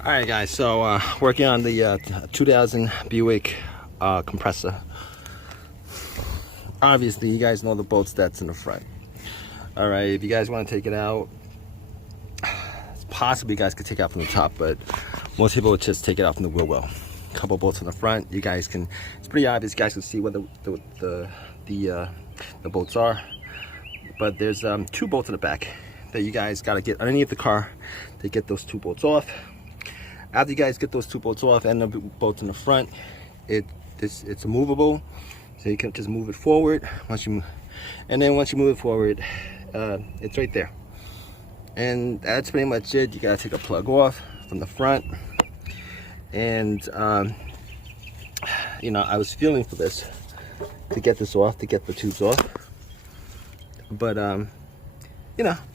Alright guys, so working on the 2000 Buick compressor. Obviously you guys know the bolts that's in the front. Alright, if you guys want to take it out, possibly you guys could take it out from the top, but most people would just take it out from the wheel well. A couple bolts in the front, you guys can, it's pretty obvious, you guys can see where the bolts are, but there's 2 bolts in the back that you guys got to get underneath the car to get those 2 bolts off. After you guys get those 2 bolts off and the bolts in the front, it's movable, so you can just move it forward. Once you move it forward, it's right there. And that's pretty much it. You gotta take a plug off from the front, and I was feeling for this to get this off, to get the tubes off, but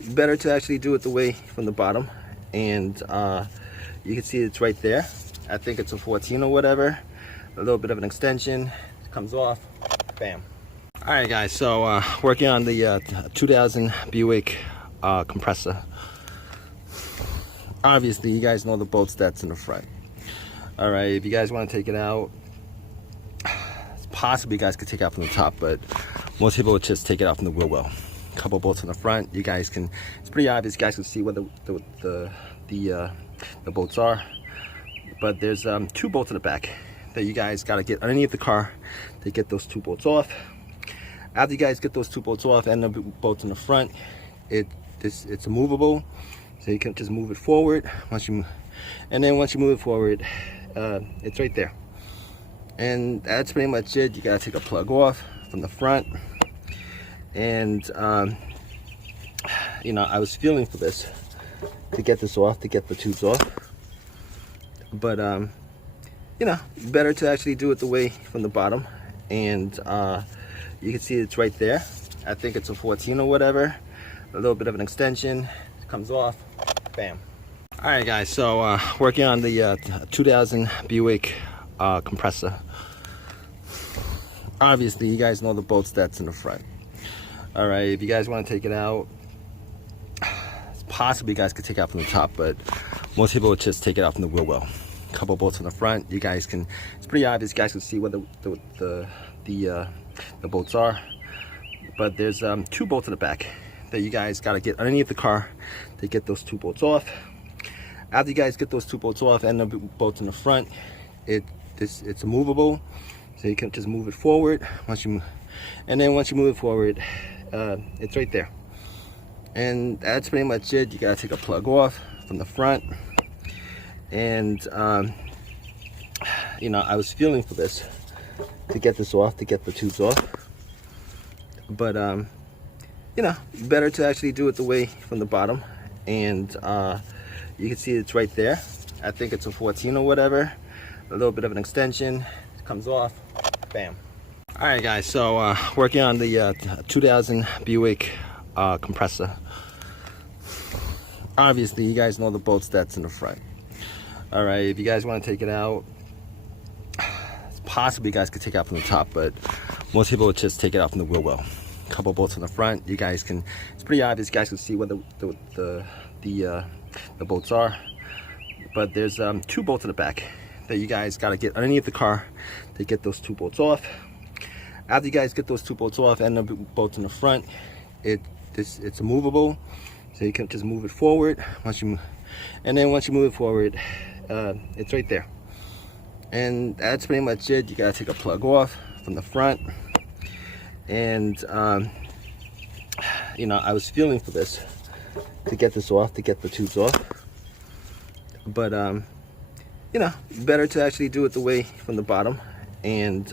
better to actually do it the way from the bottom. And you can see it's right there. I think it's a 14 or whatever. A little bit of an extension. It comes off. Bam. Alright guys, so working on the 2000 Buick compressor. Obviously you guys know the bolts that's in the front. Alright, if you guys want to take it out, possibly you guys could take it out from the top, but most people would just take it out from the wheel well. A couple bolts in the front, you guys can, it's pretty obvious, you guys can see where the bolts are, but there's 2 bolts in the back that you guys got to get underneath the car to get those 2 bolts off. After you guys get those 2 bolts off and the bolts in the front, it's movable, so you can just move it forward. Once you move it forward, it's right there. And that's pretty much it. You gotta take a plug off from the front, and I was feeling for this to get this off, to get the tubes off, but better to actually do it the way from the bottom. And you can see it's right there. I think it's a 14 or whatever. A little bit of an extension. It comes off. Bam. Alright guys, so working on the 2000 Buick compressor. Obviously you guys know the bolts that's in the front. Alright, if you guys want to take it out, possibly you guys could take it out from the top, but most people would just take it out from the wheel well. A couple bolts in the front, you guys can, it's pretty obvious, you guys can see where the bolts are, but there's 2 bolts in the back that you guys got to get underneath the car to get those 2 bolts off. After you guys get those 2 bolts off and the bolts in the front, it's movable, so you can just move it forward. Once you move it forward, it's right there. And that's pretty much it. You gotta take a plug off from the front, and I was feeling for this to get this off, to get the tubes off, but better to actually do it the way from the bottom. And you can see it's right there. I think it's a 14 or whatever. A little bit of an extension. It comes off. Bam. Alright guys, so working on the 2000 Buick compressor. Obviously you guys know the bolts that's in the front. Alright, if you guys want to take it out, possibly you guys could take it out from the top, but most people would just take it out from the wheel well. A couple bolts in the front, you guys can, it's pretty obvious, you guys can see where the bolts are, but there's 2 bolts in the back that you guys got to get underneath the car to get those 2 bolts off. After you guys get those 2 bolts off and the bolts in the front, it's movable, so you can just move it forward. Once you move it forward, it's right there. And that's pretty much it. You gotta take a plug off from the front, and I was feeling for this to get this off, to get the tubes off, but better to actually do it the way from the bottom. And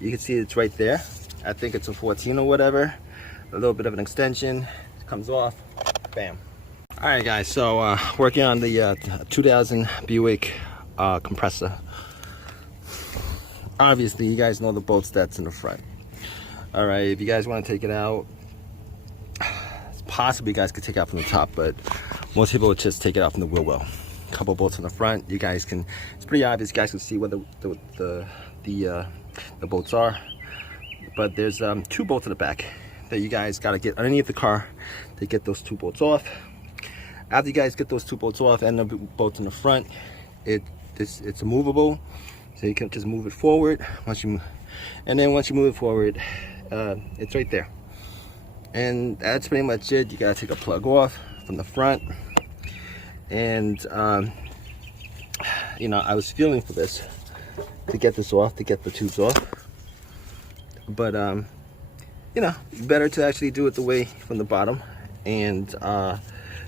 you can see it's right there. I think it's a 14 or whatever. A little bit of an extension. It comes off. Bam. Alright guys, so working on the 2000 Buick compressor. Obviously you guys know the bolts that's in the front. Alright, if you guys want to take it out, possibly you guys could take it out from the top, but most people would just take it out from the wheel well. A couple bolts in the front, you guys can, it's pretty obvious, you guys can see where the bolts are, but there's 2 bolts in the back that you guys got to get underneath the car to get those 2 bolts off. After you guys get those two bolts off and the bolts in the front, it's movable, so you can just move it forward. Once you move it forward, it's right there. And that's pretty much it. You gotta take a plug off from the front, and you know, I was feeling for this to get this off, to get the tubes off, but you know, better to actually do it the way from the bottom. And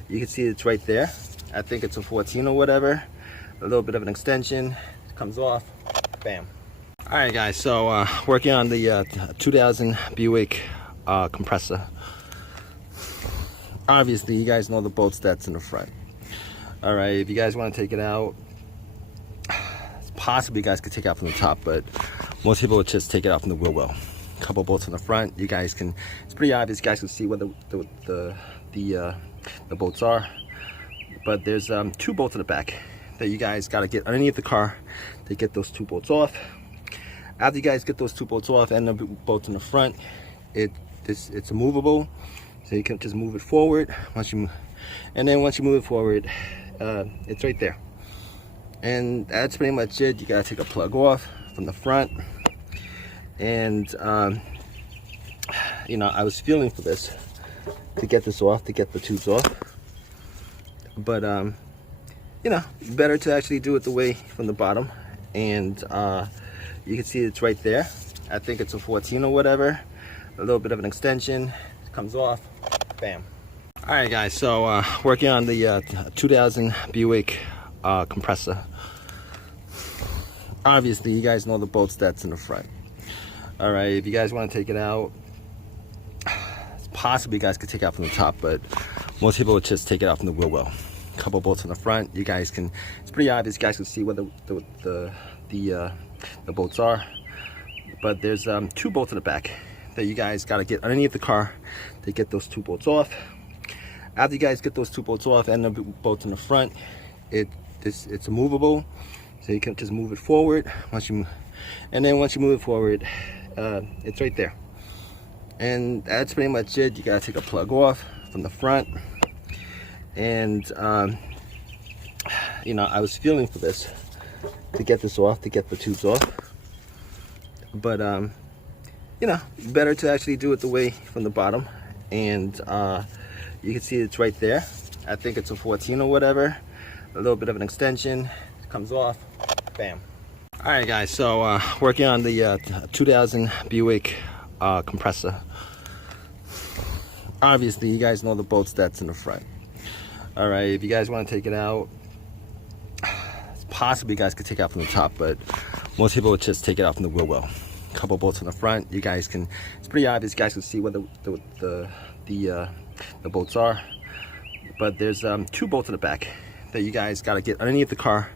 you can see it's right there. I think it's a 14 or whatever, a little bit of an extension, it comes off, bam. All right guys, so working on the 2000 Buick compressor. Obviously you guys know the bolts that's in the front. All right, if you guys want to take it out, possibly you guys could take it out from the top, but most people would just take it out from the wheel well. A couple bolts in the front, you guys can, it's pretty obvious, you guys can see where the bolts are, but there's two bolts in the back that you guys got to get underneath the car to get those two bolts off. After you guys get those two bolts off and the bolts in the front, it's movable, so you can just move it forward. Once you move it forward, it's right there. And that's pretty much it. You gotta take a plug off from the front, and you know, I was feeling for this to get this off, to get the tubes off, but you know, better to actually do it the way from the bottom. And you can see it's right there. I think it's a 14 or whatever, a little bit of an extension, it comes off, bam. All right guys, so working on the 2000 Buick compressor. Obviously you guys know the bolts that's in the front. All right, if you guys want to take it out, possibly you guys could take it out from the top, but most people would just take it out from the wheel well. A couple bolts in the front, you guys can, it's pretty obvious, you guys can see where the bolts are, but there's two bolts in the back that you guys got to get underneath the car to get those two bolts off. After you guys get those two bolts off and the bolts in the front, it's movable, so you can just move it forward. Once you move it forward, it's right there. And that's pretty much it. You gotta take a plug off from the front, and you know, I was feeling for this to get this off, to get the tubes off, but you know, better to actually do it the way from the bottom. And you can see it's right there. I think it's a 14 or whatever, a little bit of an extension, it comes off, bam. All right guys, so working on the 2000 Buick compressor. Obviously you guys know the bolts that's in the front. All right, if you guys want to take it out, possibly you guys could take it out from the top, but most people would just take it out from the wheel well. A couple bolts in the front, you guys can, it's pretty obvious, you guys can see where the bolts are, but there's two bolts in the back that you guys got to get underneath the car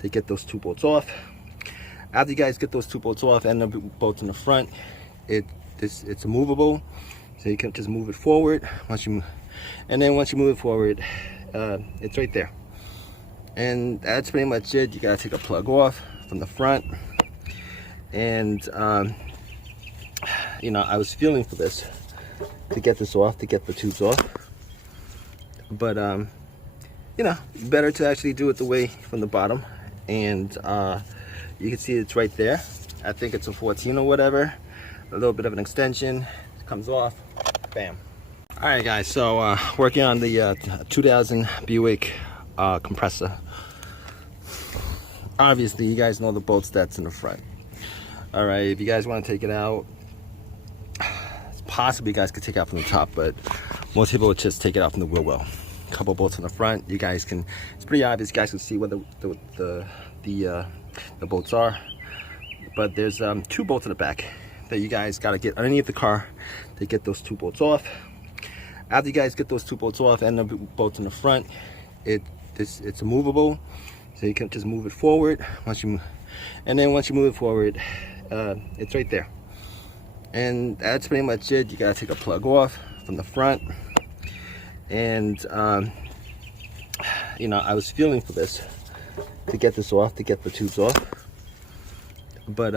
to get those two bolts off. After you guys get those two bolts off and the bolts in the front, it's movable, so you can just move it forward. Once you move it forward, it's right there. And that's pretty much it. You gotta take a plug off from the front, and you know, I was feeling for this to get this off, to get the tubes off, but you know, better to actually do it the way from the bottom. And you can see it's right there. I think it's a 14 or whatever, a little bit of an extension, it comes off, bam. All right guys, so working on the 2000 Buick compressor. Obviously you guys know the bolts that's in the front. All right, if you guys want to take it out, possibly you guys could take it out from the top, but most people would just take it out from the wheel well. A couple bolts in the front, you guys can, it's pretty obvious, you guys can see where the bolts are, but there's two bolts in the back that you guys got to get underneath the car to get those two bolts off. After you guys get those two bolts off and the bolts in the front, it's movable, so you can just move it forward. Once you move it forward, it's right there. And that's pretty much it. You got to take a plug off from the front, and you know, better to actually do it the way from the bottom. And you can see it's right there. I think it's a 14 or whatever, a little bit of an extension, it comes off, bam. All right guys, so working on the 2000 Buick compressor. Obviously you guys know the bolts that's in the front. All right, if you guys want to take it out, possibly you guys could take it out from the top, but most people would just take it out from the wheel well. A couple bolts in the front, you guys can, it's pretty obvious, you guys can see where the bolts are, but there's two bolts in the back that you guys got to get underneath the car to get those two bolts off. After you guys get those two bolts off and the bolts in the front, it's movable, so you can just move it forward. Once you move it forward, it's right there. And that's pretty much it. You gotta take a plug off from the front, and you know, I was feeling for this to get this off, to get the tubes off, but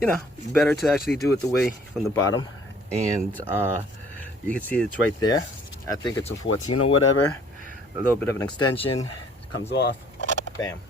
you know, better to actually do it the way from the bottom. And you can see it's right there. I think it's a 14 or whatever, a a little bit of an extension, comes off, bam.